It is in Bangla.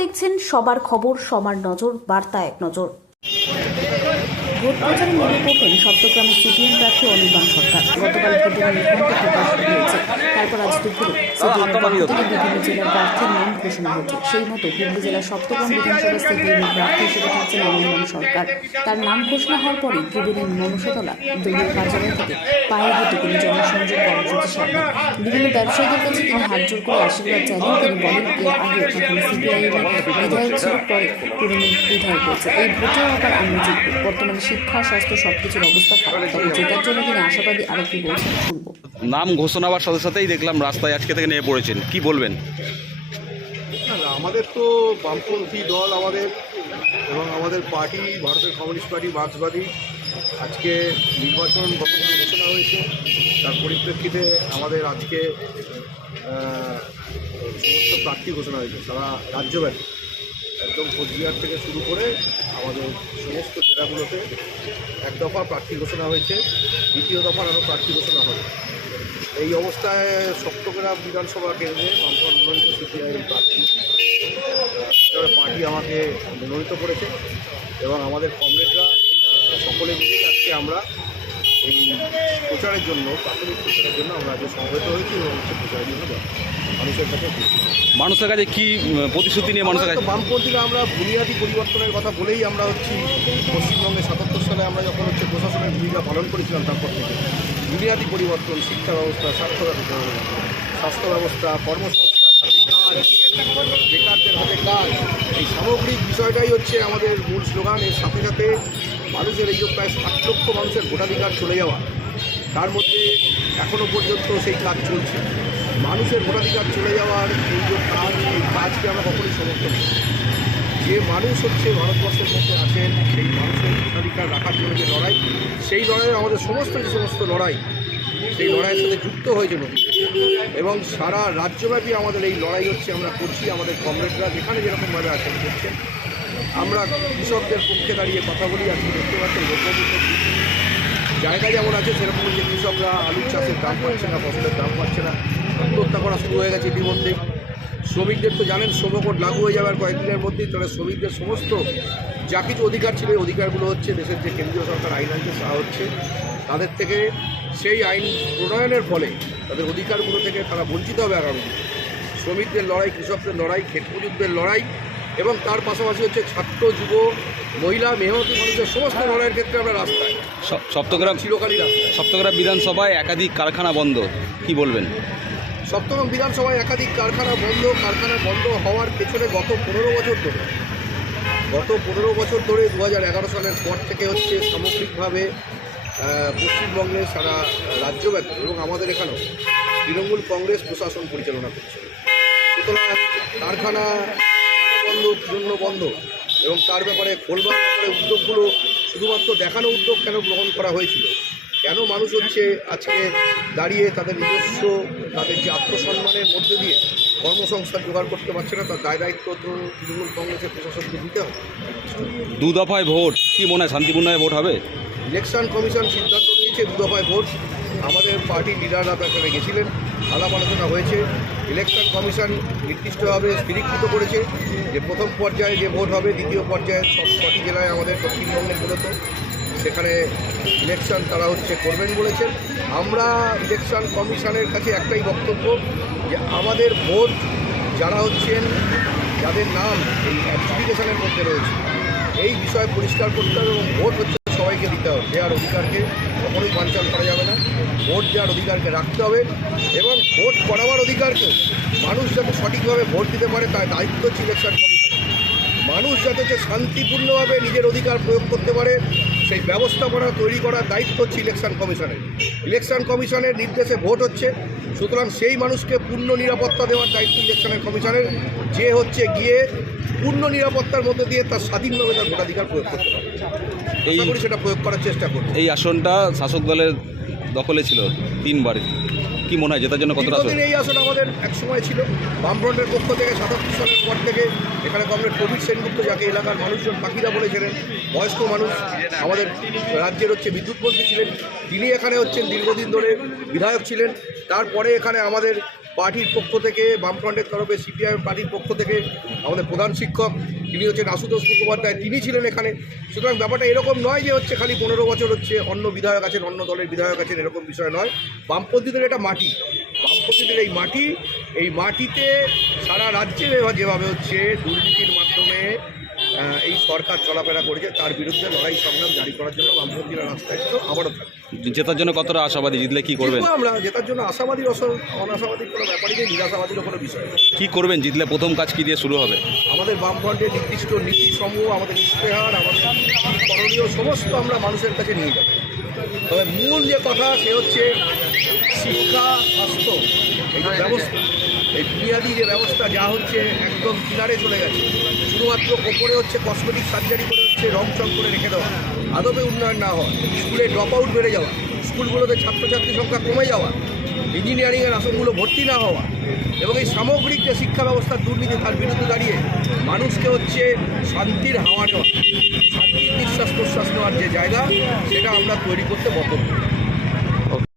দেখছেন সবার খবর, সবার নজর, বার্তা এক নজর। ভোট প্রচারে নেমে পড়লেন সপ্তগ্রামের সিপিএম প্রার্থী অনির্বাণ সরকার। গতকাল ভোটের নিবন্ধন প্রকাশ হয়েছে, তারপর আজ দুপুরে সিপিএমের পক্ষ থেকে বিভিন্ন জেলার প্রার্থীর নাম ঘোষণা হয়েছে। সেই মতো হুগলি জেলার সপ্তগ্রাম বিধানসভা সিপিএমের প্রার্থী হিসেবে থাকছেন অনির্বাণ সরকার। তার নাম ঘোষণা হওয়ার পরে ত্রিবেণীর মনসাতলা দলীয় কার্যালয় থেকে পায়ে হেঁটে তিনি জনসংযোগ কর্মসূচি সারবেন। বিভিন্ন ব্যবসায়ীদের কাছে তিনি হাত জোর করে আশীর্বাদ চাইলেন। তিনি বলেন, এর আগে তখন সিপিআইএমের বিধায়ক ছিল, পরে তৃণমূল বিধায়ক হয়েছে। এই ভোটেও আবার আমরা জিতব। বর্তমানে শিক্ষা, স্বাস্থ্য সবকিছুর অবস্থা খারাপ, তবে জেতার জন্য তিনি আশাবাদী। আরো কি বলছেন শুনবো। নাম ঘোষণা হওয়ার সাথে সাথেই দেখলাম রাস্তায় আজকে থেকে নেমে পড়েছেন, কি বলবেন? আমাদের তো বামপন্থী দল আমাদের, এবং আমাদের পার্টি ভারতের কমিউনিস্ট পার্টি মার্ক্সবাদী আজকে নির্বাচন গতকাল ঘোষণা হয়েছে। তার পরিপ্রেক্ষিতে আমাদের আজকে সমস্ত প্রার্থী ঘোষণা হয়েছে সারা রাজ্যব্যাপী, একদম কোচবিহার থেকে শুরু করে আমাদের সমস্ত জেলাগুলোতে এক দফা প্রার্থী ঘোষণা হয়েছে, দ্বিতীয় দফার আরও প্রার্থী ঘোষণা হবে। এই অবস্থায় সপ্তগ্রাম বিধানসভা কেন্দ্রে বামফ্রন্ট মনোনীত সিপিআইএম প্রার্থী পার্টি আমাকে মনোনীত করেছে, এবং আমাদের কমরেডরা সকলে মিলে আজকে আমরা এই প্রচারের জন্য, প্রাথমিক প্রচারের জন্য আমরা আজকে সমবেত হয়েছি এবং প্রচারের জন্য মানুষের কাছে কি প্রতিশ্রুতি নিয়ে মানুষের কাছে? বামপন্থীরা আমরা বুনিয়াদী পরিবর্তনের কথা বলেই আমরা পশ্চিমবঙ্গে ৭৭ সালে আমরা যখন প্রশাসনের ভূমিকা পালন করেছিলাম, তারপর থেকে বুনিয়াদী পরিবর্তন, শিক্ষা ব্যবস্থা, স্বাস্থ্য ব্যবস্থা, কর্মসংস্থান, কাজ, বেকারদের হাতে কাজ, এই সামগ্রিক বিষয়টাই আমাদের মূল স্লোগান। এর সাথে সাথে মানুষের এই যে প্রায় ৬০ লক্ষ মানুষের ভোটাধিকার চলে যাওয়া, তার মধ্যে এখনও পর্যন্ত সেই কাজ চলছে। মানুষের ভোটাধিকার চলে যাওয়ার এই যে কাজ, এই কাজকে আমরা কখনোই সমর্থন করি। যে মানুষ ভারতবর্ষের মধ্যে আছেন, সেই মানুষের ভোটাধিকার রাখার জন্য যে লড়াই, সেই লড়াইয়ে আমাদের সমস্ত লড়াই, সেই লড়াইয়ের সাথে যুক্ত হয়েছে নদী, এবং সারা রাজ্যব্যাপী আমাদের এই লড়াই আমরা করছি। আমাদের কমরেডরা যেখানে যেরকমভাবে আছেন করছেন। আমরা কৃষকদের পক্ষে দাঁড়িয়ে কথা বলি। আজকে দেখতে পাচ্ছেন দ্রব্যমূল্য জায়গা যেমন আছে, সেরকম যে কৃষকরা আলুর চাষের দাম পাচ্ছে না, ফসলের দাম পাচ্ছে না, আত্মহত্যা করা শুরু হয়ে গেছে ইতিমধ্যে। শ্রমিকদের তো জানেন শ্রমকোড লাগু হয়ে যাবে আর কয়েকদিনের মধ্যেই। তাহলে শ্রমিকদের সমস্ত যা কিছু অধিকার ছিল, এই অধিকারগুলো দেশের যে কেন্দ্রীয় সরকার আইন আনতে চাওয়া হচ্ছে, তাদের থেকে সেই আইন প্রণয়নের ফলে তাদের অধিকারগুলো থেকে তারা বঞ্চিত হবে আগামী দিনে। শ্রমিকদের লড়াই, কৃষকদের লড়াই, ক্ষেত মজুরদের লড়াই, এবং তার পাশাপাশি ছাত্র, যুব, মহিলা, মেহনতি মানুষের সমস্ত লড়াইয়ের ক্ষেত্রে আমরা রাস্তায় চিরকালই রাস্তায়। সপ্তগ্রাম বিধানসভায় একাধিক কারখানা বন্ধ, কি বলবেন? সপ্তগ্রাম বিধানসভায় একাধিক কারখানা বন্ধ হওয়ার পেছনে গত 15 বছর ধরে 2011 সালের পর থেকে সামগ্রিকভাবে পশ্চিমবঙ্গে সারা রাজ্যব্যাপী এবং আমাদের এখানেও তৃণমূল কংগ্রেস প্রশাসন পরিচালনা করছে। সুতরাং কারখানা বন্ধ, এবং তার ব্যাপারে খোলবার ব্যাপারে উদ্যোগগুলো শুধুমাত্র দেখানো উদ্যোগ কেন গ্রহণ করা হয়েছিল, কেন মানুষ আজকে দাঁড়িয়ে তাদের নিজস্ব, তাদের যে আত্মসম্মানের মধ্যে দিয়ে কর্মসংস্থান জোগাড় করতে পারছে না, তার দায়িত্ব তৃণমূল কংগ্রেসের প্রশাসনকে দিতে হবে। 2 দফায় ভোট, কি মনে হয় শান্তিপূর্ণভাবে ভোট হবে? ইলেকশন কমিশন সিদ্ধান্ত নিয়েছে 2 দফায় ভোট। আমাদের পার্টির লিডাররা এখানে গেছিলেন, আলাপ আলোচনা হয়েছে। ইলেকশন কমিশন নির্দিষ্টভাবে স্থিরীকৃত করেছে যে প্রথম পর্যায়ে যে ভোট হবে, দ্বিতীয় পর্যায়ে সবকটি জেলায় আমাদের দক্ষিণবঙ্গের মূলত সেখানে ইলেকশন তারা করবেন বলেছেন। আমরা ইলেকশন কমিশনের কাছে একটাই বক্তব্য, যে আমাদের ভোট যারা যাদের নাম এই অ্যাপ্লিকেশনের মধ্যে রয়েছে, এই বিষয়ে পরিষ্কার করতে হবে, এবং ভোট সবাইকে দিতে হবে। দেওয়ার অধিকারকে কখনোই বানচাল করা যাবে না। ভোট দেওয়ার অধিকারকে রাখতে হবে, এবং ভোট করাবার অধিকারকে মানুষ যাতে সঠিকভাবে ভোট দিতে পারে তার দায়িত্ব ইলেকশন কমিশন। মানুষ যাতে শান্তিপূর্ণভাবে নিজের অধিকার প্রয়োগ করতে পারে সেই ব্যবস্থাপনা তৈরি করার দায়িত্ব ইলেকশন কমিশনের। ইলেকশন কমিশনের নির্দেশে ভোট সুতরাং সেই মানুষকে পূর্ণ নিরাপত্তা দেওয়ার দায়িত্ব ইলেকশনের কমিশনের, যে গিয়ে পূর্ণ নিরাপত্তার মধ্যে দিয়ে তার স্বাধীনভাবে তার ভোটাধিকার প্রয়োগ করতে পারে। সেটা প্রয়োগ করার চেষ্টা করবে। এই আসনটা শাসক দলের দখলে ছিল 3 বার, কি মনে হয় জেতার জন্য কতটা? এই আসন আমাদের এক সময় ছিল বামফ্রন্টের পক্ষ থেকে 77 সালের পর থেকে এখানে কমরেড কবির সেনগুপ্ত, যাকে এলাকার মানুষজন পাখিরা বলেছিলেন, বয়স্ক মানুষ, আমাদের রাজ্যের বিদ্যুৎ মন্ত্রী ছিলেন, তিনি এখানে দীর্ঘদিন ধরে বিধায়ক ছিলেন। তারপরে এখানে আমাদের পার্টির পক্ষ থেকে, বামফ্রন্টের তরফে সিপিআইএম পার্টির পক্ষ থেকে আমাদের প্রধান শিক্ষক তিনি হচ্ছেন আশুতোষ মুখোপাধ্যায়, তিনি ছিলেন এখানে। সুতরাং ব্যাপারটা এরকম নয় যে হচ্ছে খালি 15 বছর হচ্ছে অন্য বিধায়ক আছেন, অন্য দলের বিধায়ক আছেন, এরকম বিষয় নয়। বামপন্থীদের এটা মাটি, বামপন্থীদের এই মাটিতে সারা রাজ্যে যেভাবে হচ্ছে দুর্নীতির মাধ্যমে এই সরকার চলাফেরা করেছে, তার বিরুদ্ধে লড়াই সংগ্রাম জারি করার জন্য বামপন্থীরা রাস্তায় ছিল, আবারও থাকবে। জেতার জন্য কতটা আশাবাদী? জিতলে কি করবেন? আমরা জেতার জন্য আশাবাদী, অনাশাবাদীর কোনো ব্যাপারই নেই, নিরাশাবাদীরও কোনো বিষয় নেই। কি করবেন জিতলে? প্রথম কাজ কি দিয়ে শুরু হবে? আমাদের বামফ্রন্টের নির্দিষ্ট নীতিসমূহ, আমাদের ইশতেহার, আমাদের করণীয় সমস্ত আমরা মানুষের কাছে নিয়ে যাব। তবে মূল যে কথা সে হচ্ছে শিক্ষা, স্বাস্থ্য, এই যে ব্যবস্থা, এই বুনিয়াদী যে ব্যবস্থা যা হচ্ছে একদম কিনারে চলে গেছে। শুধুমাত্র ওপরে হচ্ছে কসমেটিক সার্জারি করে হচ্ছে রং চং করে রেখে দেওয়া, আদপে উন্নয়ন না হওয়া, স্কুলে ড্রপ আউট বেড়ে যাওয়া, স্কুলগুলোতে ছাত্রছাত্রী সংখ্যা কমে যাওয়া, ইঞ্জিনিয়ারিংয়ের আসনগুলো ভর্তি না হওয়া এবং এই সামগ্রিক যে শিক্ষা ব্যবস্থার দুর্নীতি, তার বিরুদ্ধে দাঁড়িয়ে মানুষকে হচ্ছে শান্তির হাওয়া নেওয়া, শান্তির নিঃশ্বাস প্রশ্বাস নেওয়ার যে জায়গা, সেটা আমরা তৈরি করতে বদ্ধ।